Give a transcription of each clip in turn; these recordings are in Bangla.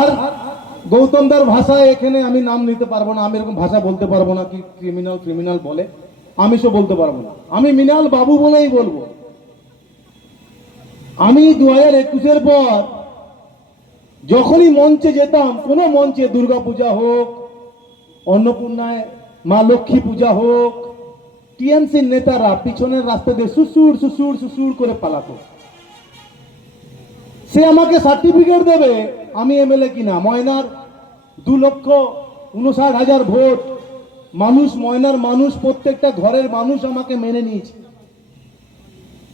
আর গৌতমদার ভাষায় এখানে আমি নাম নিতে পারব না, আমি এরকম ভাষা বলতে পারব না কি ক্রিমিনাল ক্রিমিনাল বলে, আমি সব বলতে পারব না। আমি মিনাল বাবু বলেই বলব। আমি দু হাজার একুশের পর যখনই মঞ্চে যেতাম, কোনো মঞ্চে দুর্গা পূজা হোক, অন্নপূর্ণায় মা লক্ষ্মী পূজা হোক, টিএমসির নেতারা পিছনের রাস্তা দিয়ে সুসুর সুসুর সুসুর করে পালাতো। সে আমাকে সার্টিফিকেট দেবে আমি এমএলএ কিনা? ময়নার দু লক্ষ উনষাট হাজার ভোট। মানুষ, ময়নার মানুষ, প্রত্যেকটা ঘরের মানুষ আমাকে মেনে নিয়েছে।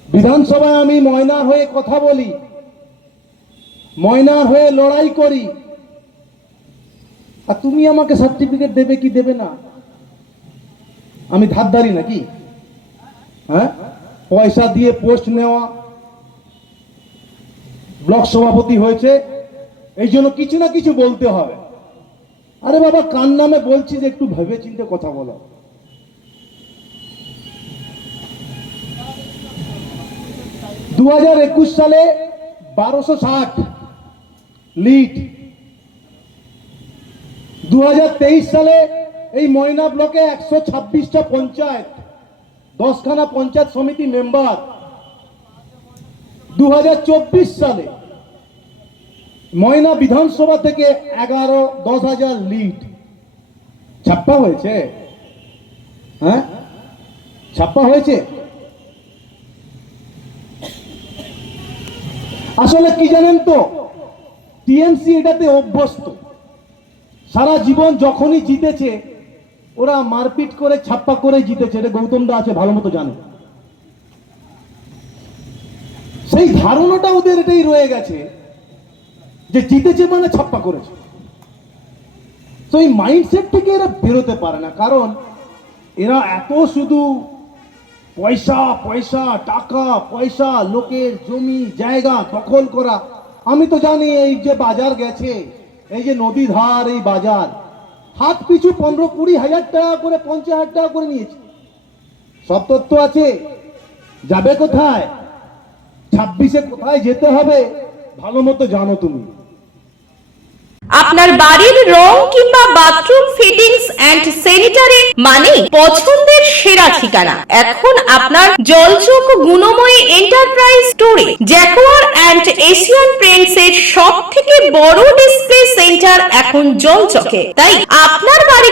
বিধানসভায় আমি ময়নার হয়ে কথা বলি, ময়নার হয়ে লড়াই করি। আর তুমি আমাকে সার্টিফিকেট দেবে কি দেবে না? আমি ধারদারি নাকি? হ্যাঁ? পয়সা দিয়ে পোস্ট নেওয়া। ব্লক সভাপতি হয়েছে। এই জন্য কিছু না কিছু বলতে হবে। আরে বাবা কান নামে বলছি যে একটু ভেবে চিন্তে কথা বলো। দু হাজার একুশ সালে বারোশো ষাট লিড। দু হাজার তেইশ সালে এই ময়না ব্লকে একশো ছাব্বিশটা পঞ্চায়েত, দশখানা পঞ্চায়েত সমিতি মেম্বার। দু হাজার চব্বিশ সালে ময়না বিধানসভা থেকে এগারো, দশ হাজার লিড ছাপ্পা হয়েছে? হ্যাঁ? ছাপ্পা হয়েছে? আসলে কি জানেন তো? টিএমসি এটাতে অভ্যস্ত। সারা জীবন যখনই জিতেছে, ওরা মারপিট করে, ছাপ্পা করে জিতেছে। এটা গৌতম দা আছে, ভালো মতো জানে। সেই ধারণাটা ওদের এটাই রয়ে গেছে যে জিতেছে মানে ছাপ্পা করেছে। তো এই মাইন্ডসেট থেকে এরা বেরোতে পারে না, কারণ এরা এত শুধু পয়সা পয়সা, টাকা, পয়সা, লোকের জমি, জায়গা দখল করা। আমি তো জানি এই যে বাজার গেছে, এই যে নদী ধার, এই বাজার, হাত পিছু পনেরো কুড়ি হাজার টাকা করে, পঞ্চাশ হাজার টাকা করে নিয়েছে। সব তথ্য আছে, যাবে কোথায়? ছাব্বিশে কোথায় যেতে হবে? ভালো মতো জানো তুমি। আপনার বাড়ির রং কিংবা বাথরুম ফিটিংস এন্ড স্যানিটারি মানে পছন্দের সেরা ঠিকানা। এখন আপনার জলচোখ গুণময়ী এন্টারপ্রাইজ স্টোরে জ্যাকোয়ার এন্ড এশিয়ান পেন্টস এর সব থেকে বড় ডিসপ্লে সেন্টার এখন জলচকে। তাই আপনার বাড়িকে